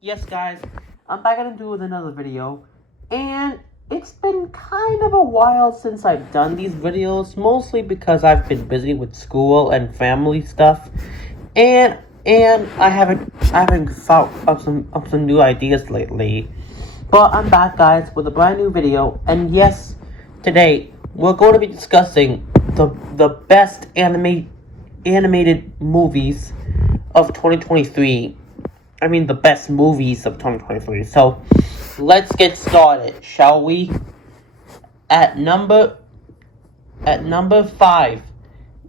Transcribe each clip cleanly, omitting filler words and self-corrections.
Yes, guys, I'm back into with another video, and it's been kind of a while since I've done these videos, mostly because I've been busy with school and family stuff, and I haven't thought of some new ideas lately. But I'm back, guys, with a brand new video, and yes, today we're going to be discussing the best animated movies of 2023. I mean, the best movies of 2023. So, let's get started, shall we? At number 5,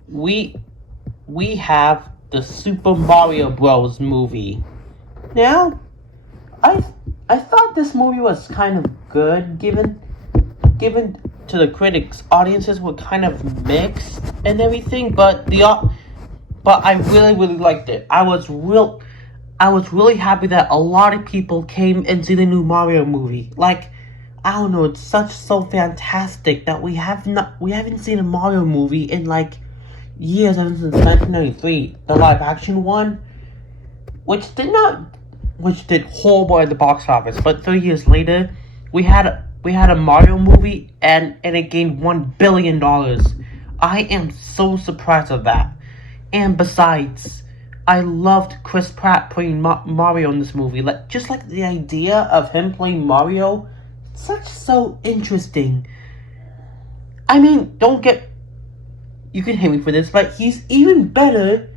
we have the Super Mario Bros. Movie. Now, I thought this movie was kind of good, given to the critics. Audiences were kind of mixed and everything, but I really liked it. I was really happy that a lot of people came and see the new Mario movie. Like, I don't know, it's so fantastic that we haven't seen a Mario movie in like years, since 1993, the live action one, which did horrible at the box office. But 3 years later, we had a Mario movie and it gained $1 billion. I am so surprised of that. And besides, I loved Chris Pratt playing Mario in this movie. Just the idea of him playing Mario, so interesting. I mean, you can hate me for this, but he's even better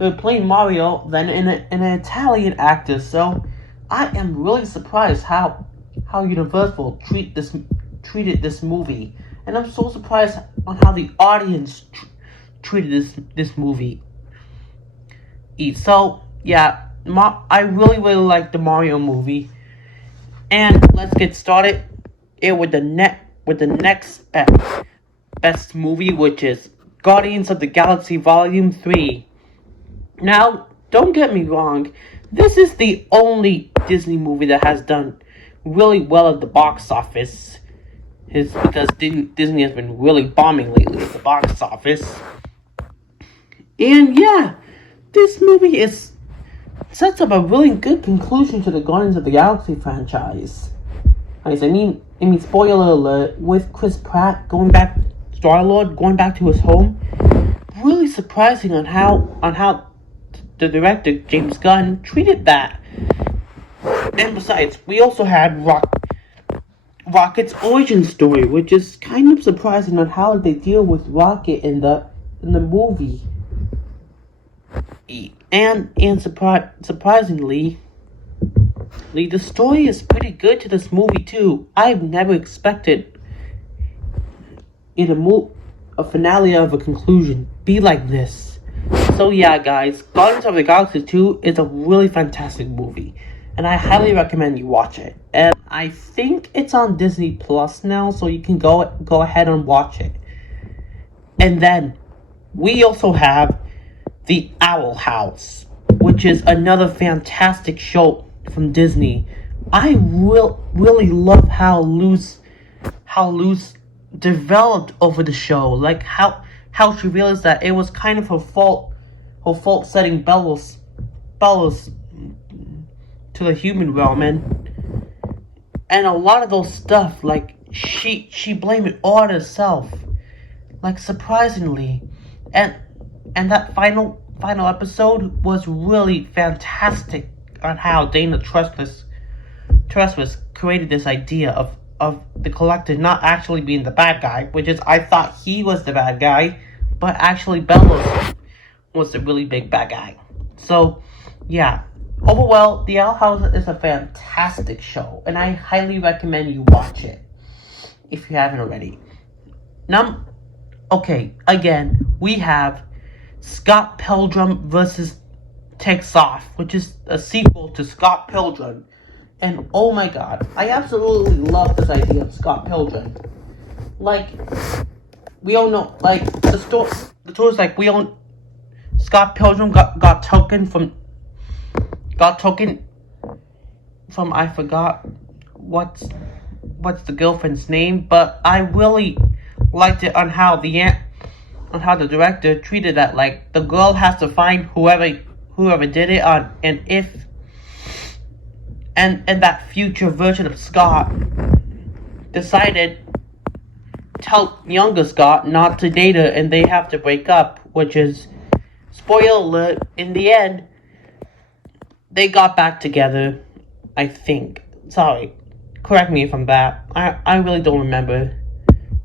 at playing Mario than an Italian actor. So I am really surprised how Universal treated this movie, and I'm so surprised on how the audience treated this movie. So yeah, I really like the Mario movie, and let's get started with the next best movie, which is Guardians of the Galaxy Volume 3. Now, don't get me wrong, this is the only Disney movie that has done really well at the box office. It's because Disney has been really bombing lately at the box office. And yeah, this movie sets up a really good conclusion to the Guardians of the Galaxy franchise. I mean, spoiler alert, with Chris Pratt Star-Lord going back to his home. Really surprising on how the director James Gunn treated that. And besides, we also had Rocket's origin story, which is kind of surprising on how they deal with Rocket in the movie. And surprisingly, the story is pretty good to this movie too. I've never expected a finale of a conclusion be like this. So yeah, guys, Guardians of the Galaxy 2 is a really fantastic movie, and I highly recommend you watch it. And I think it's on Disney Plus now, so you can go ahead and watch it. And then we also have The Owl House, which is another fantastic show from Disney. I really love how Luz developed over the show. Like how she realized that it was kind of her fault setting Bellos to the human realm, and a lot of those stuff, like she blamed it all on herself, like surprisingly, and that final episode was really fantastic on how Dana Trustmas created this idea of the Collector not actually being the bad guy, which is, I thought he was the bad guy, but actually Bellos was the really big bad guy. So yeah, overall, The Owl House is a fantastic show, and I highly recommend you watch it if you haven't already. Okay, again, we have Scott Pilgrim vs. Takes Off, which is a sequel to Scott Pilgrim. And oh my god, I absolutely love this idea of Scott Pilgrim. Like, we all know, like, the story's like, we all, Scott Pilgrim got taken from, I forgot what's the girlfriend's name, but I really liked it on how the director treated that. Like, the girl has to find whoever did it, and if and that future version of Scott decided to tell younger Scott not to date her, and they have to break up, which is, spoiler alert, in the end, they got back together, I think. Sorry, correct me if I'm bad. I really don't remember,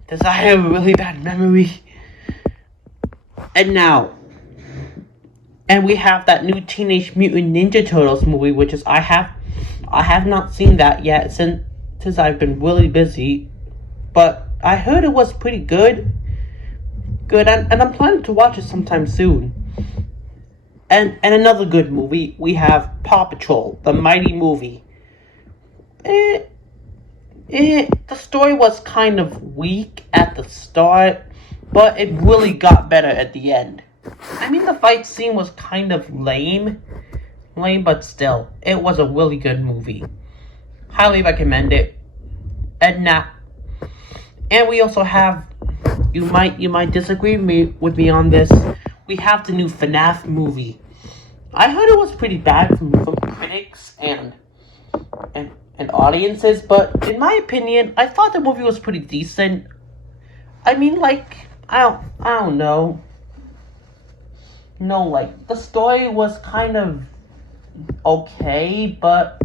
because I have a really bad memory. And we have that new Teenage Mutant Ninja Turtles movie, which is, I have not seen that yet since I've been really busy, but I heard it was pretty good, and I'm planning to watch it sometime soon. And another good movie, we have Paw Patrol, the Mighty Movie. The story was kind of weak at the start, but it really got better at the end. I mean, the fight scene was kind of lame, but still, it was a really good movie. Highly recommend it. And we also have, you might disagree with me on this, we have the new FNAF movie. I heard it was pretty bad from critics and audiences, but in my opinion, I thought the movie was pretty decent. I mean, like, I don't know. No, like, the story was kind of okay, but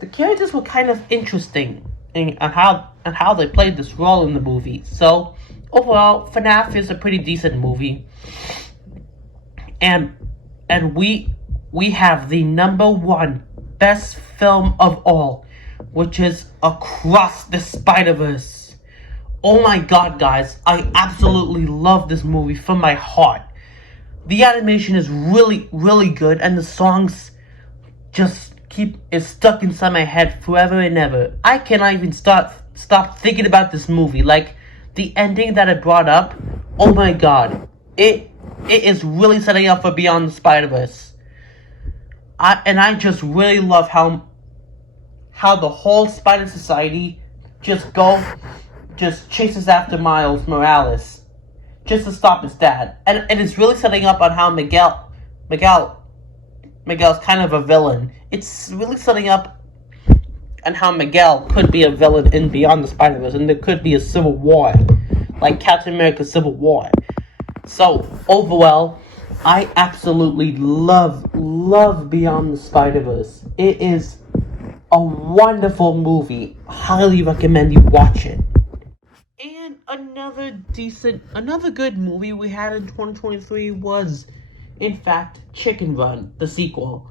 the characters were kind of interesting and how they played this role in the movie. So overall, FNAF is a pretty decent movie, and we have the #1 best film of all, which is Across the Spider-Verse. Oh my god, guys, I absolutely love this movie from my heart. The animation is really, really good, and the songs just is stuck inside my head forever and ever. I cannot even stop thinking about this movie. Like, the ending that it brought up, oh my god, it is really setting up for Beyond the Spider-Verse. I just really love how the whole Spider Society just chases after Miles Morales just to stop his dad, and it's really setting up on how Miguel's kind of a villain. It's really setting up on how Miguel could be a villain in Beyond the Spider-Verse, and there could be a civil war, like Captain America Civil War. So overall, I absolutely love Beyond the Spider-Verse. It is a wonderful movie. Highly recommend you watch it. And another good movie we had in 2023 was, in fact, Chicken Run, the sequel.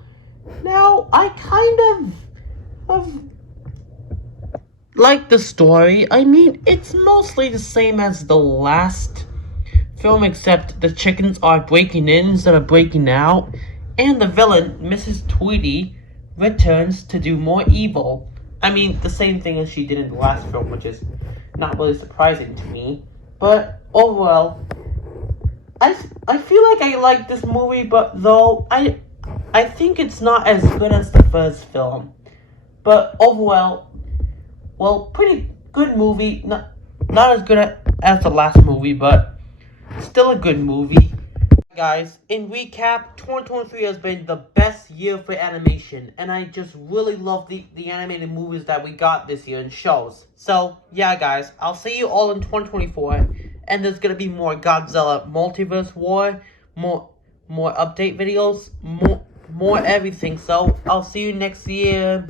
Now, I kind of like the story. I mean, it's mostly the same as the last film, except the chickens are breaking in instead of breaking out, and the villain, Mrs. Tweety, returns to do more evil. I mean, the same thing as she did in the last film, which is not really surprising to me. But overall, I feel like I like this movie, but though I think it's not as good as the first film. But overall, well, pretty good movie. Not as good as the last movie, but still a good movie. Guys, in recap, 2023 has been the best year for animation, and I just really love the animated movies that we got this year and shows. So, yeah guys, I'll see you all in 2024, and there's gonna be more Godzilla Multiverse War, more update videos, more everything. So, I'll see you next year.